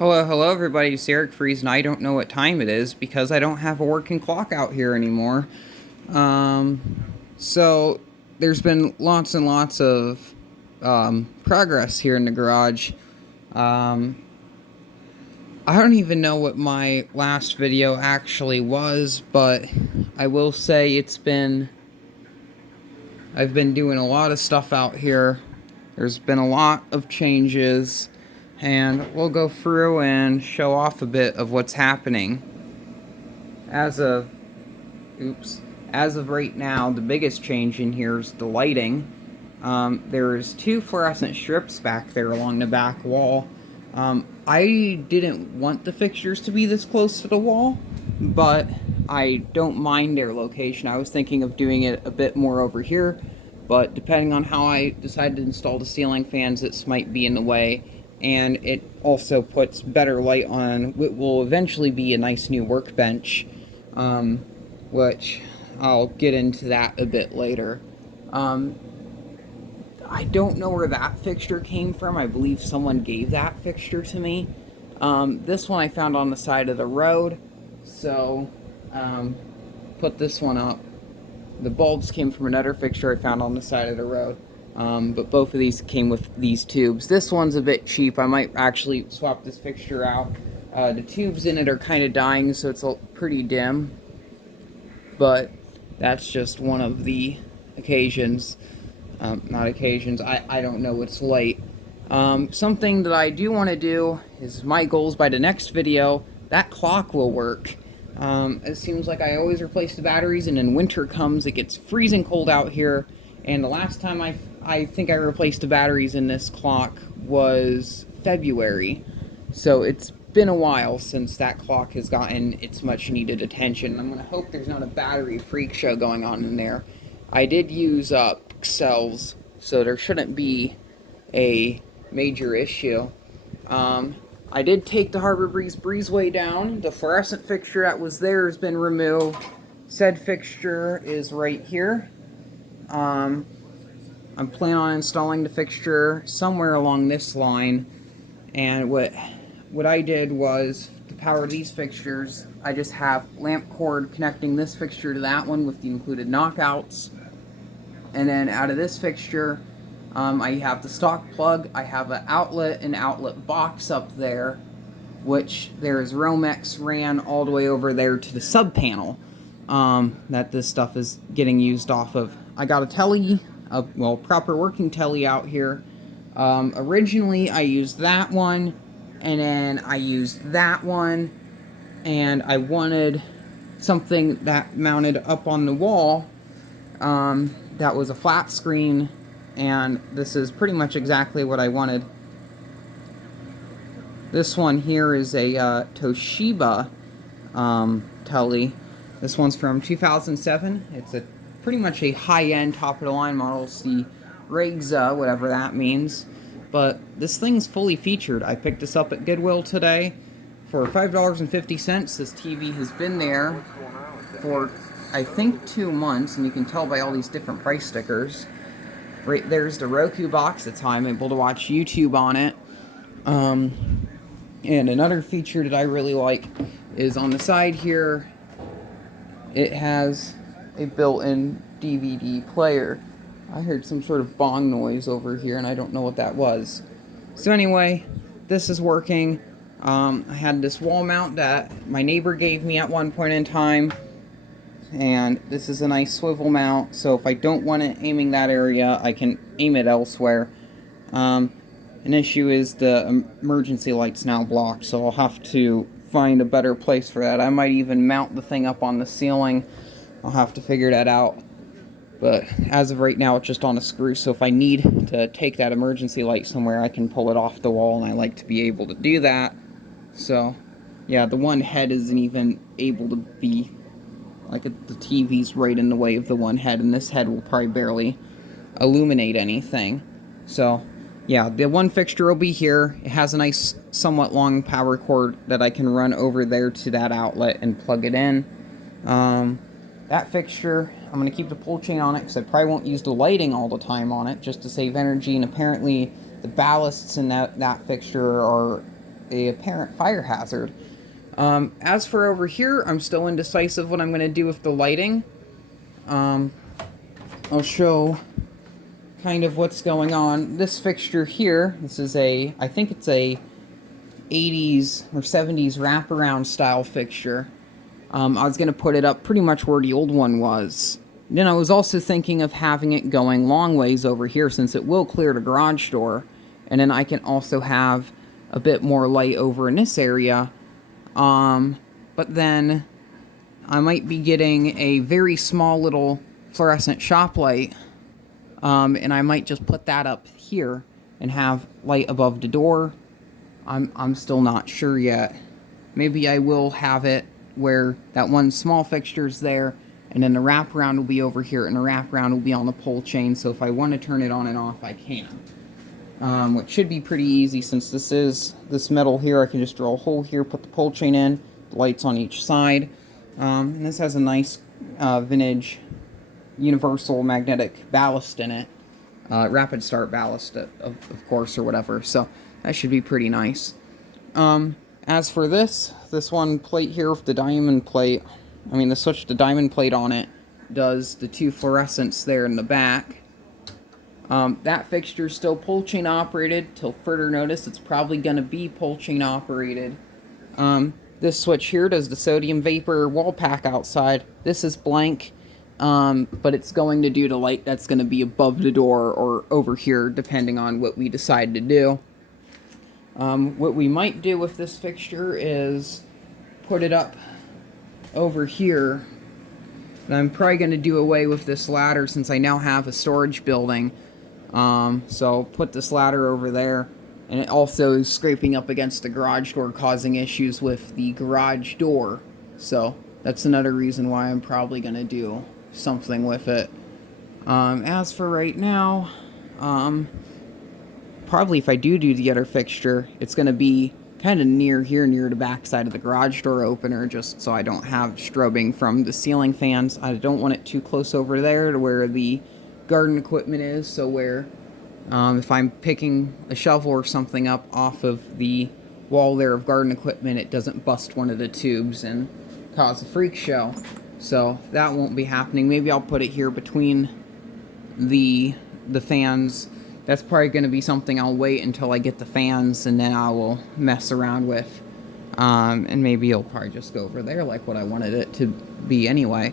Hello everybody, it's Eric Freeze, and I don't know what time it is because I don't have a working clock out here anymore. So there's been lots and lots of progress here in the garage. I don't even know what my last video actually was, but I will say I've been doing a lot of stuff out here. There's been a lot of changes, and we'll go through and show off a bit of what's happening. As of right now, the biggest change in here is the lighting. There's two fluorescent strips back there along the back wall. I didn't want the fixtures to be this close to the wall, but I don't mind their location. I was thinking of doing it a bit more over here, but depending on how I decide to install the ceiling fans, this might be in the way, and it also puts better light on what will eventually be a nice new workbench, which I'll get into that a bit later. I don't know where that fixture came from. I believe someone gave that fixture to me. This one I found on the side of the road, so put this one up. The bulbs came from another fixture I found on the side of the road, but both of these came with these tubes. This one's a bit cheap. I might actually swap this fixture out. The tubes in it are kind of dying, so it's pretty dim, but that's just one of the occasions. Not occasions, I don't know, it's late. Something that I do want to do is my goals by the next video, that clock will work. It seems like I always replace the batteries, and then winter comes, it gets freezing cold out here, and the last time I think I replaced the batteries in this clock was February. So it's been a while since that clock has gotten its much needed attention. I'm going to hope there's not a battery freak show going on in there. I did use cells, so there shouldn't be a major issue. I did take the Harbor Breeze breezeway down. The fluorescent fixture that was there has been removed. Said fixture is right here. I'm planning on installing the fixture somewhere along this line, and what I did was, to power these fixtures, I just have lamp cord connecting this fixture to that one with the included knockouts. And then out of this fixture, I have the stock plug, I have an outlet box up there, which there's Romex ran all the way over there to the sub panel that this stuff is getting used off of. I got a telly, proper working telly out here. Originally I used that one, and then I used that one, and I wanted something that mounted up on the wall that was a flat screen, and this is pretty much exactly what I wanted. This one here is a Toshiba telly. This one's from 2007. It's pretty much a high-end, top-of-the-line model. It's the Regza, whatever that means. But this thing's fully featured. I picked this up at Goodwill today for $5.50. This TV has been there for, I think, 2 months, and you can tell by all these different price stickers. Right there's the Roku box. That's how I'm able to watch YouTube on it. And another feature that I really like is on the side here, it has a built-in DVD player. I heard some sort of bong noise over here, and I don't know what that was. So anyway, this is working. I had this wall mount that my neighbor gave me at one point in time, and this is a nice swivel mount, so if I don't want it aiming that area, I can aim it elsewhere. An issue is the emergency light's now blocked, so I'll have to find a better place for that. I might even mount the thing up on the ceiling. I'll have to figure that out. But as of right now, it's just on a screw, so if I need to take that emergency light somewhere, I can pull it off the wall, and I like to be able to do that. So, yeah, the one head isn't even able to be, like, the TV's right in the way of the one head, and this head will probably barely illuminate anything. So, yeah, the one fixture will be here. It has a nice, somewhat long power cord that I can run over there to that outlet and plug it in. That fixture, I'm going to keep the pull chain on it because I probably won't use the lighting all the time on it just to save energy, and apparently the ballasts in that fixture are a apparent fire hazard. As for over here, I'm still indecisive what I'm going to do with the lighting. I'll show kind of what's going on. This fixture here, this is I think it's a 80s or 70s wraparound style fixture. I was going to put it up pretty much where the old one was. Then I was also thinking of having it going long ways over here since it will clear the garage door. And then I can also have a bit more light over in this area. But then I might be getting a very small little fluorescent shop light. And I might just put that up here and have light above the door. I'm still not sure yet. Maybe I will have it where that one small fixture's there, and then the wraparound will be over here, and the wraparound will be on the pole chain, so if I want to turn it on and off, I can. Which should be pretty easy since this metal here, I can just drill a hole here, put the pole chain in, the lights on each side. And this has a nice vintage universal magnetic ballast in it. Rapid start ballast, of course, or whatever, so that should be pretty nice. As for this one plate here with the diamond plate, the switch, the diamond plate on it does the two fluorescents there in the back. That fixture is still pole chain operated. Till further notice, it's probably going to be pole chain operated. This switch here does the sodium vapor wall pack outside. This is blank, but it's going to do the light that's going to be above the door or over here, depending on what we decide to do. What we might do with this fixture is put it up over here. And I'm probably going to do away with this ladder since I now have a storage building. So put this ladder over there. And it also is scraping up against the garage door, causing issues with the garage door. So that's another reason why I'm probably going to do something with it. As for right now, probably if I do the other fixture, it's going to be kind of near here, near the back side of the garage door opener, just so I don't have strobing from the ceiling fans. I don't want it too close over there to where the garden equipment is, so where if I'm picking a shovel or something up off of the wall there of garden equipment, it doesn't bust one of the tubes and cause a freak show. So that won't be happening. Maybe I'll put it here between the fans. That's probably going to be something I'll wait until I get the fans, and then I will mess around with. And maybe it'll probably just go over there like what I wanted it to be anyway.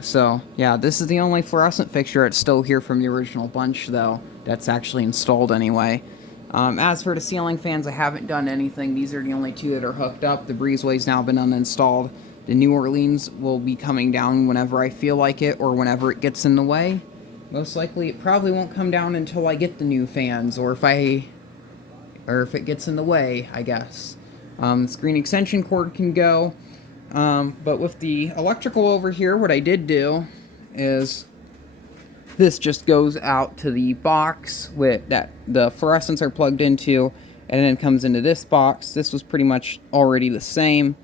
So, yeah, this is the only fluorescent fixture that's still here from the original bunch, though, that's actually installed anyway. As for the ceiling fans, I haven't done anything. These are the only two that are hooked up. The Breezeway's now been uninstalled. The New Orleans will be coming down whenever I feel like it, or whenever it gets in the way. Most likely, it probably won't come down until I get the new fans, or if it gets in the way, I guess. Screen extension cord can go, but with the electrical over here, what I did do is this just goes out to the box with that the fluorescents are plugged into, and then comes into this box. This was pretty much already the same.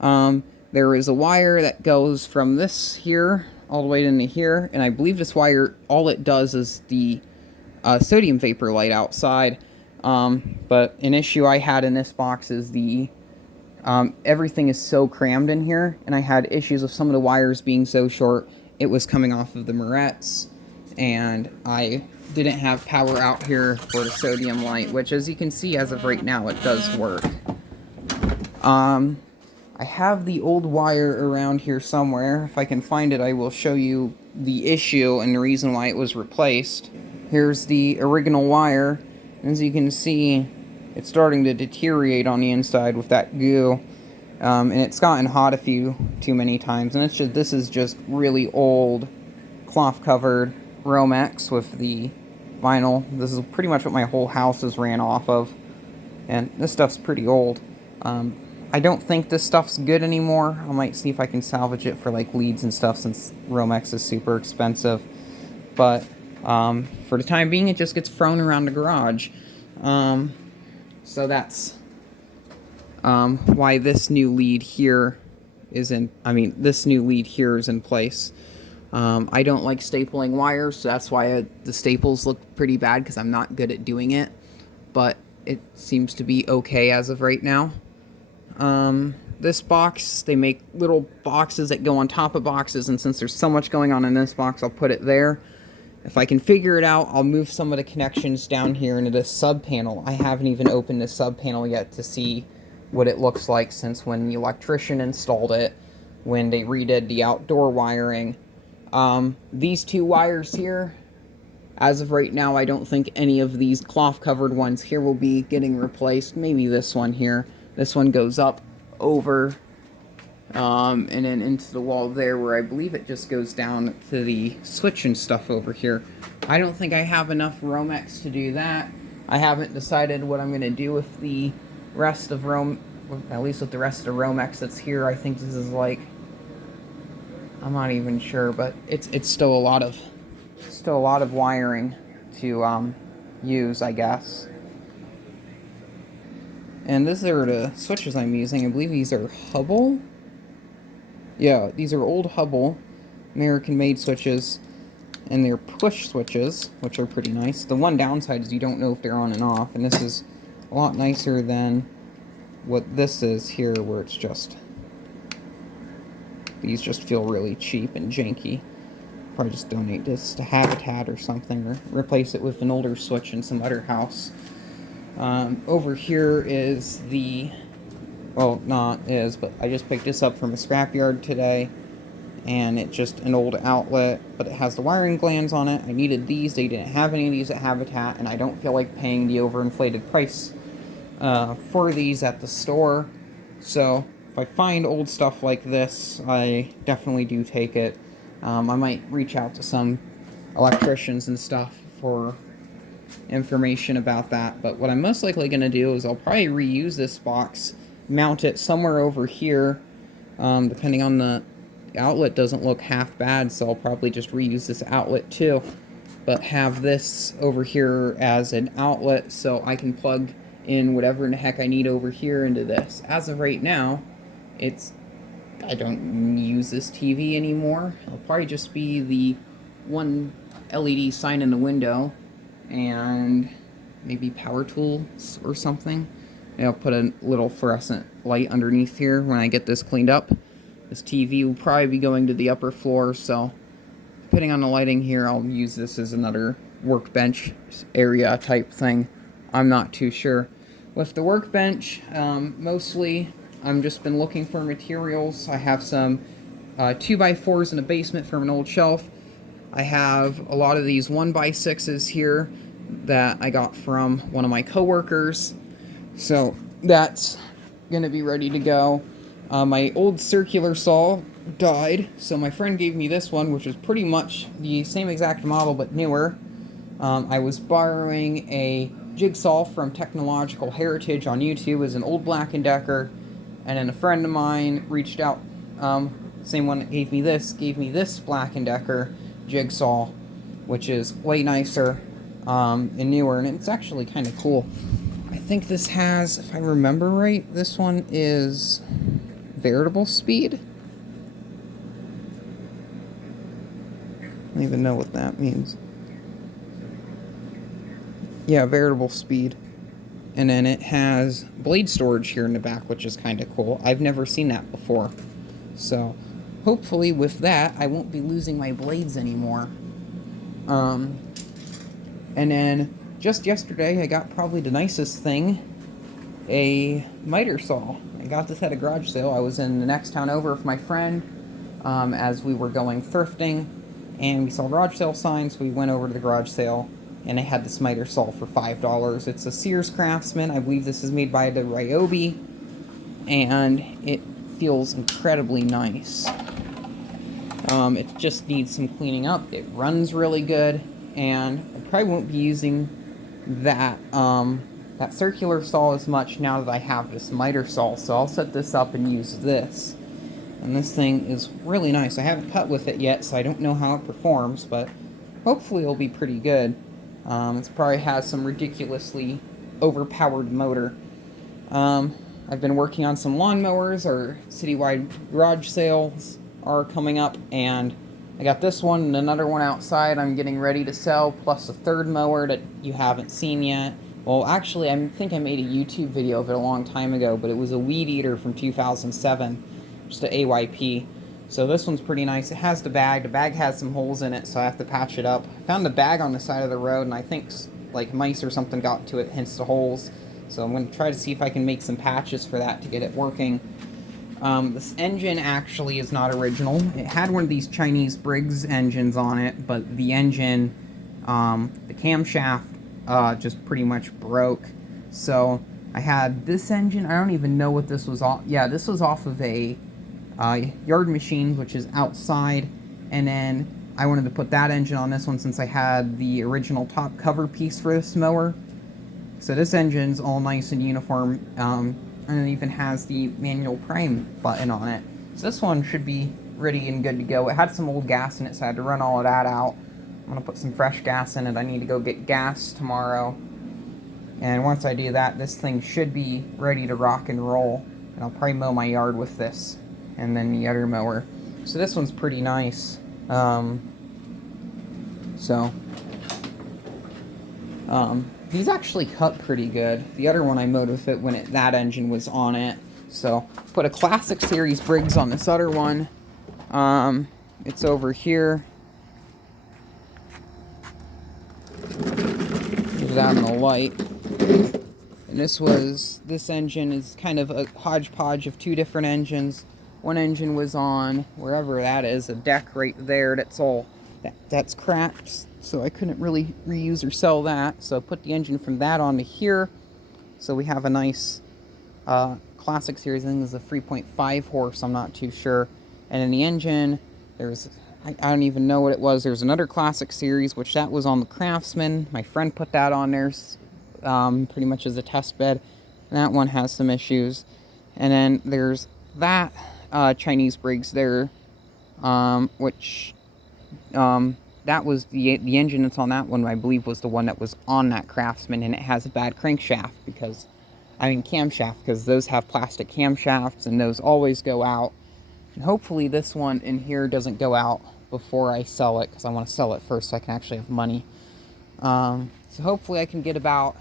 There is a wire that goes from this here all the way into here, and I believe this wire, all it does is the sodium vapor light outside. But an issue I had in this box is the everything is so crammed in here, and I had issues with some of the wires being so short. It was coming off of the Moretz, and I didn't have power out here for the sodium light, which, as you can see, as of right now, it does work. I have the old wire around here somewhere. If I can find it, I will show you the issue and the reason why it was replaced. Here's the original wire. As you can see, it's starting to deteriorate on the inside with that goo. And it's gotten hot a few too many times. And this is just really old cloth-covered Romex with the vinyl. This is pretty much what my whole house is ran off of. And this stuff's pretty old. I don't think this stuff's good anymore. I might see if I can salvage it for like leads and stuff, since Romex is super expensive. But for the time being, it just gets thrown around the garage. So that's why this new lead here is in. This new lead here is in place. I don't like stapling wires, so that's why the staples look pretty bad, because I'm not good at doing it. But it seems to be okay as of right now. This box, they make little boxes that go on top of boxes, and since there's so much going on in this box, I'll put it there. If I can figure it out, I'll move some of the connections down here into this sub panel. I haven't even opened this sub panel yet to see what it looks like since when the electrician installed it, when they redid the outdoor wiring. These two wires here, as of right now, I don't think any of these cloth-covered ones here will be getting replaced. Maybe this one here. This one goes up over and then into the wall there, where I believe it just goes down to the switch and stuff over here. I don't think I have enough Romex to do that. I haven't decided what I'm going to do with the rest of at least with the rest of the Romex that's here. I think this is like, I'm not even sure, but it's still a lot of wiring to use, I guess. And these are the switches I'm using. I believe these are Hubbell. Yeah, these are old Hubbell American-made switches, and they're push switches, which are pretty nice. The one downside is you don't know if they're on and off, and this is a lot nicer than what this is here, where it's just, these just feel really cheap and janky. Probably just donate this to Habitat or something, or replace it with an older switch in some other house. Over here is the, well, not is, but I just picked this up from a scrapyard today, and it's just an old outlet, but it has the wiring glands on it. I needed these. They didn't have any of these at Habitat, and I don't feel like paying the overinflated price for these at the store. So if I find old stuff like this, I definitely do take it. I might reach out to some electricians and stuff for information about that, but what I'm most likely going to do is I'll probably reuse this box, mount it somewhere over here, depending on the outlet doesn't look half bad, so I'll probably just reuse this outlet too, but have this over here as an outlet so I can plug in whatever in the heck I need over here into this. As of right now, I don't use this TV anymore. It'll probably just be the one LED sign in the window and maybe power tools or something. And I'll put a little fluorescent light underneath here when I get this cleaned up. This TV will probably be going to the upper floor, so depending on the lighting here, I'll use this as another workbench area type thing. I'm not too sure. With the workbench, mostly I've just been looking for materials. I have some 2x4s in the basement from an old shelf. I have a lot of these 1x6s here that I got from one of my coworkers. So that's gonna be ready to go. My old circular saw died, so my friend gave me this one, which is pretty much the same exact model but newer. I was borrowing a jigsaw from Technological Heritage on YouTube as an old Black & Decker, and then a friend of mine reached out, same one that gave me this Black & Decker jigsaw, which is way nicer and newer, and it's actually kind of cool. I think this has, if I remember right, this one is variable speed. I don't even know what that means. Yeah, variable speed. And then it has blade storage here in the back, which is kind of cool. I've never seen that before. So hopefully with that, I won't be losing my blades anymore. And then just yesterday, I got probably the nicest thing, a miter saw. I got this at a garage sale. I was in the next town over with my friend as we were going thrifting, and we saw garage sale signs. We went over to the garage sale, and it had this miter saw for $5. It's a Sears Craftsman. I believe this is made by the Ryobi, and it feels incredibly nice. It just needs some cleaning up. It runs really good, and I probably won't be using that that circular saw as much now that I have this miter saw, so I'll set this up and use this. And this thing is really nice. I haven't cut with it yet, so I don't know how it performs, but hopefully it'll be pretty good. It probably has some ridiculously overpowered motor. I've been working on some lawnmowers. Our citywide garage sales are coming up, and I got this one and another one outside I'm getting ready to sell, plus a third mower that you haven't seen yet. Well, actually, I think I made a YouTube video of it a long time ago, but it was a weed eater from 2007, just a AYP. So this one's pretty nice. It has the bag. The bag has some holes in it, so I have to patch it up. I found the bag on the side of the road, and I think like mice or something got to it, hence the holes. So I'm going to try to see if I can make some patches for that to get it working. This engine actually is not original. It had one of these Chinese Briggs engines on it, but the engine, the camshaft, just pretty much broke. So I had this engine. I don't even know what this was off. Yeah, this was off of a Yard Machine, which is outside, and then I wanted to put that engine on this one since I had the original top cover piece for this mower. So this engine's all nice and uniform, and it even has the manual prime button on it. So this one should be ready and good to go. It had some old gas in it, so I had to run all of that out. I'm going to put some fresh gas in it. I need to go get gas tomorrow. And once I do that, this thing should be ready to rock and roll. And I'll probably mow my yard with this, and then the other mower. So this one's pretty nice. These actually cut pretty good. The other one I mowed with it when that engine was on it. So put a Classic Series Briggs on this other one. It's over here. Get it out in the light. And this engine is kind of a hodgepodge of two different engines. One engine was on wherever that is, a deck right there. That's cracked, so I couldn't really reuse or sell that. So I put the engine from that onto here. So we have a nice Classic Series. I think it's a 3.5 horse. I'm not too sure. And in the engine, I don't even know what it was. There's another Classic Series, which that was on the Craftsman. My friend put that on there pretty much as a test bed. And that one has some issues. And then there's that Chinese Briggs there, which that was the engine that's on that one, I believe, was the one that was on that Craftsman, and it has a bad crankshaft camshaft, because those have plastic camshafts and those always go out. And hopefully this one in here doesn't go out before I sell it, because I want to sell it first so I can actually have money. So hopefully I can get about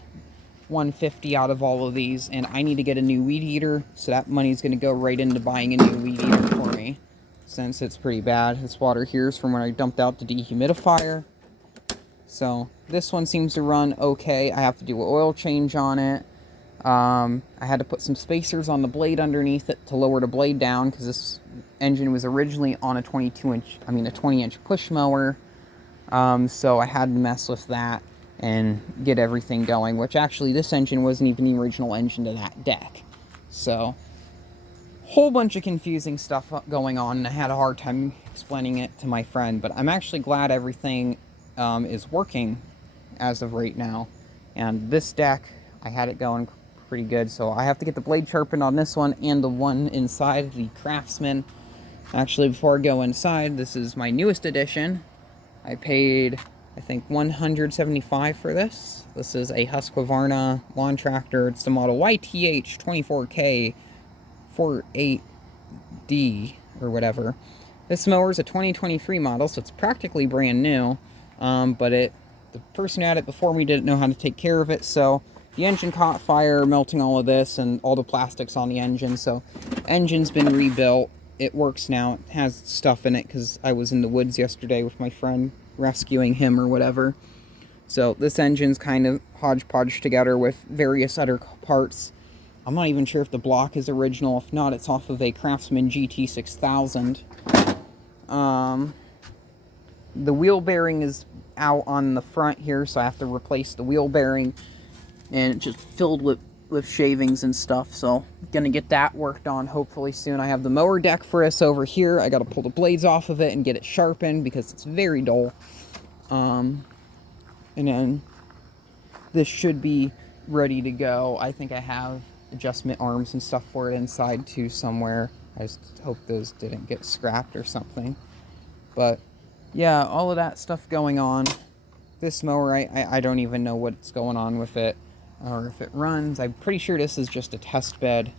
$150 out of all of these, and I need to get a new weed eater, so that money's going to go right into buying a new weed eater for me, since it's pretty bad. This water here is from when I dumped out the dehumidifier. So this one seems to run okay. I have to do an oil change on it. I had to put some spacers on the blade underneath it to lower the blade down, because this engine was originally on a 20-inch push mower. So I had to mess with that and get everything going, which actually this engine wasn't even the original engine to that deck. So whole bunch of confusing stuff going on, and I had a hard time explaining it to my friend, but I'm actually glad everything is working as of right now. And this deck, I had it going pretty good, so I have to get the blade sharpened on this one and the one inside the Craftsman. Actually, before I go inside, this is my newest edition. I paid, I think, $175 for this. This is a Husqvarna lawn tractor. It's the model YTH 24K 48D or whatever. This mower is a 2023 model, so it's practically brand new. But the person who had it before me didn't know how to take care of it, so the engine caught fire, melting all of this and all the plastics on the engine. So engine's been rebuilt. It works now. It has stuff in it because I was in the woods yesterday with my friend rescuing him or whatever. So this engine's kind of hodgepodge together with various other parts. I'm not even sure if the block is original. If not, it's off of a Craftsman GT6000. The wheel bearing is out on the front here, so I have to replace the wheel bearing. And it's just filled with shavings and stuff, so gonna get that worked on hopefully soon. I have the mower deck for us over here. I gotta pull the blades off of it and get it sharpened because it's very dull. And then this should be ready to go. I think I have adjustment arms and stuff for it inside too somewhere. I just hope those didn't get scrapped or something. But yeah, all of that stuff going on. This mower, I don't even know what's going on with it or if it runs. I'm pretty sure this is just a test bed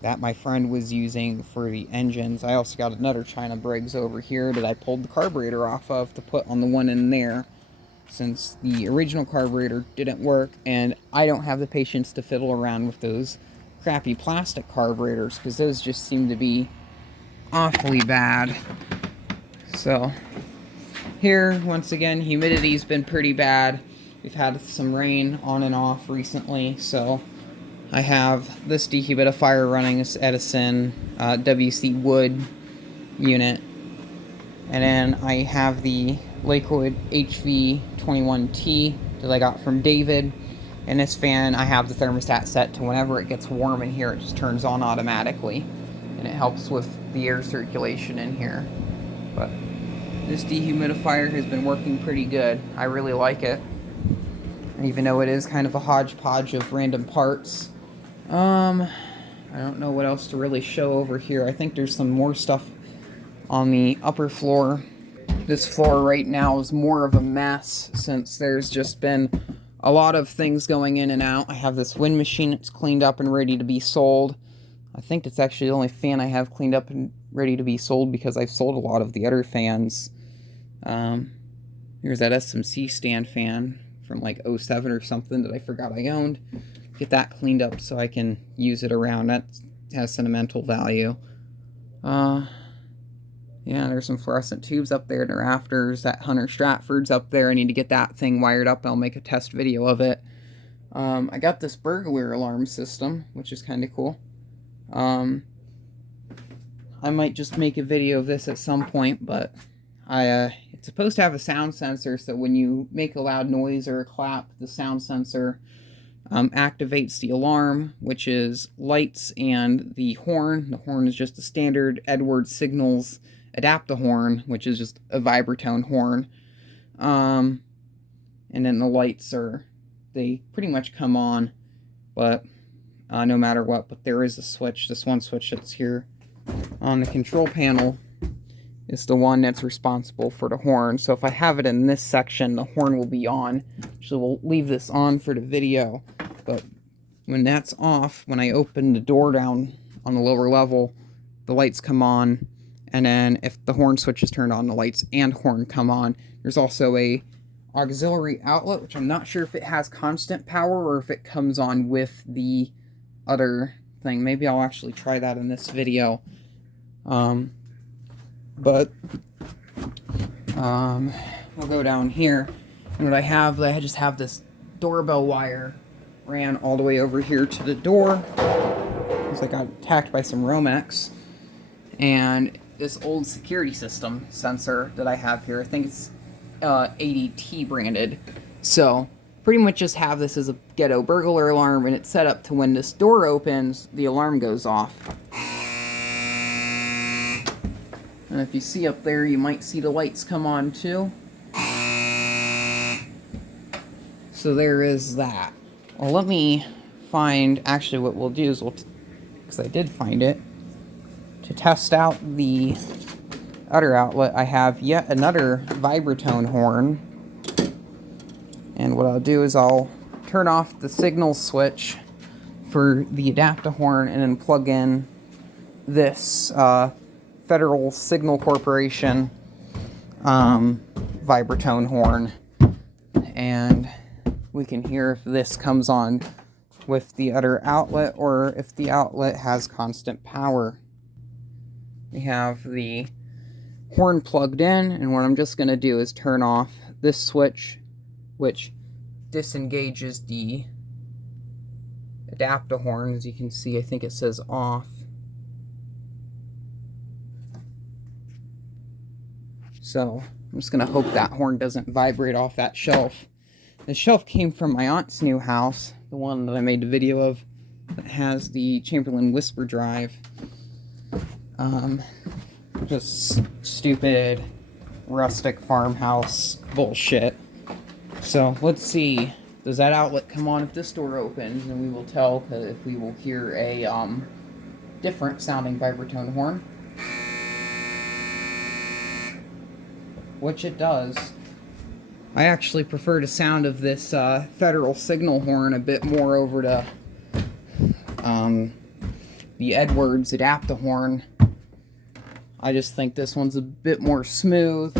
that my friend was using for the engines. I also got another China Briggs over here that I pulled the carburetor off of to put on the one in there. since the original carburetor didn't work, and I don't have the patience to fiddle around with those crappy plastic carburetors because those just seem to be awfully bad. So here, once again, humidity's been pretty bad. We've had some rain on and off recently, so I have this dehumidifier running, this Edison WC Wood unit. And then I have the Lakewood HV21T that I got from David. And this fan, I have the thermostat set to whenever it gets warm in here, it just turns on automatically. And it helps with the air circulation in here. But this dehumidifier has been working pretty good. I really like it. Even though it is kind of a hodgepodge of random parts. I don't know what else to really show over here. I think there's some more stuff on the upper floor. This floor right now is more of a mess since there's just been a lot of things going in and out. I have this wind machine that's cleaned up and ready to be sold. I think it's actually the only fan I have cleaned up and ready to be sold because I've sold a lot of the other fans. Here's that SMC stand fan from like 07 or something that I forgot I owned. Get that cleaned up so I can use it around. That has sentimental value. Yeah, there's some fluorescent tubes up there in the rafters. That Hunter Stratford's up there. I need to get that thing wired up. I'll make a test video of it. I got this burglar alarm system, which is kind of cool. I might just make a video of this at some point, but it's supposed to have a sound sensor, so when you make a loud noise or a clap, the sound sensor activates the alarm, which is lights and the horn. The horn is just a standard Edwards Signals Adaptahorn, which is just a vibratone horn. And then the lights they pretty much come on, but no matter what. But there is a switch. This one switch that's here on the control panel is the one that's responsible for the horn. So if I have it in this section, the horn will be on. So we'll leave this on for the video. But when that's off, when I open the door down on the lower level, the lights come on. And then if the horn switch is turned on, the lights and horn come on. There's also a auxiliary outlet, which I'm not sure if it has constant power or if it comes on with the other thing. Maybe I'll actually try that in this video. We'll go down here. And what I just have this doorbell wire ran all the way over here to the door. Because I got attacked by some Romex. And this old security system sensor that I have here, I think it's ADT branded. So pretty much just have this as a ghetto burglar alarm, and it's set up to when this door opens, the alarm goes off. And if you see up there, you might see the lights come on too. So there is that. Well, let me find, actually what we'll do is because I did find it, to test out the other outlet, I have yet another vibratone horn. And what I'll do is I'll turn off the signal switch for the Adaptahorn and then plug in this Federal Signal Corporation vibratone horn. And we can hear if this comes on with the other outlet or if the outlet has constant power. We have the horn plugged in, and what I'm just going to do is turn off this switch, which disengages the Adaptahorn. As you can see, I think it says off. So I'm just going to hope that horn doesn't vibrate off that shelf. The shelf came from my aunt's new house, the one that I made the video of, that has the Chamberlain Whisper Drive. Just stupid rustic farmhouse bullshit. So let's see, does that outlet come on if this door opens? And we will tell if we will hear a different sounding vibratone horn, which it does. I actually prefer the sound of this Federal Signal horn a bit more over the Edwards Adaptahorn. I just think this one's a bit more smooth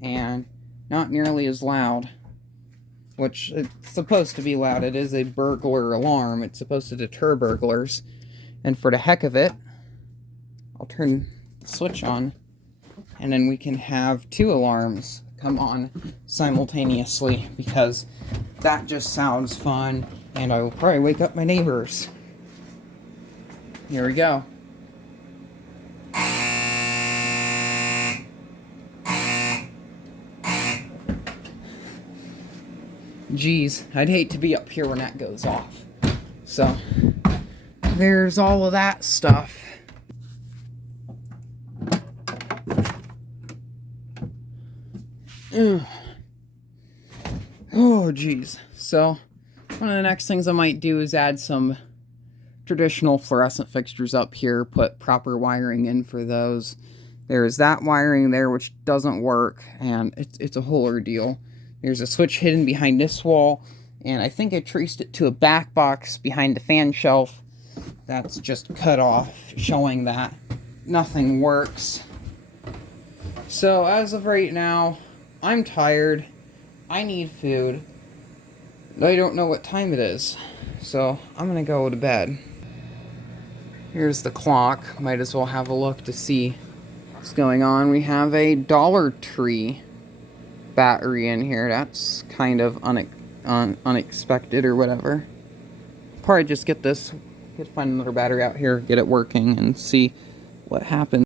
and not nearly as loud. which it's supposed to be loud. It is a burglar alarm. It's supposed to deter burglars. And for the heck of it, I'll turn the switch on, and then we can have 2 alarms come on simultaneously, because that just sounds fun, and I will probably wake up my neighbors. Here we go. Geez, I'd hate to be up here when that goes off. So, there's all of that stuff. Ugh. Oh, geez. So, one of the next things I might do is add some traditional fluorescent fixtures up here, put proper wiring in for those. There's that wiring there which doesn't work, and it's a whole ordeal. There's a switch hidden behind this wall, and I think I traced it to a back box behind the fan shelf that's just cut off, showing that nothing works. So as of right now, I'm tired. I need food. I don't know what time it is, so I'm gonna go to bed. Here's the clock. Might as well have a look to see what's going on. We have a Dollar Tree battery in here. That's kind of unexpected or whatever. Probably just find another battery out here, get it working, and see what happens.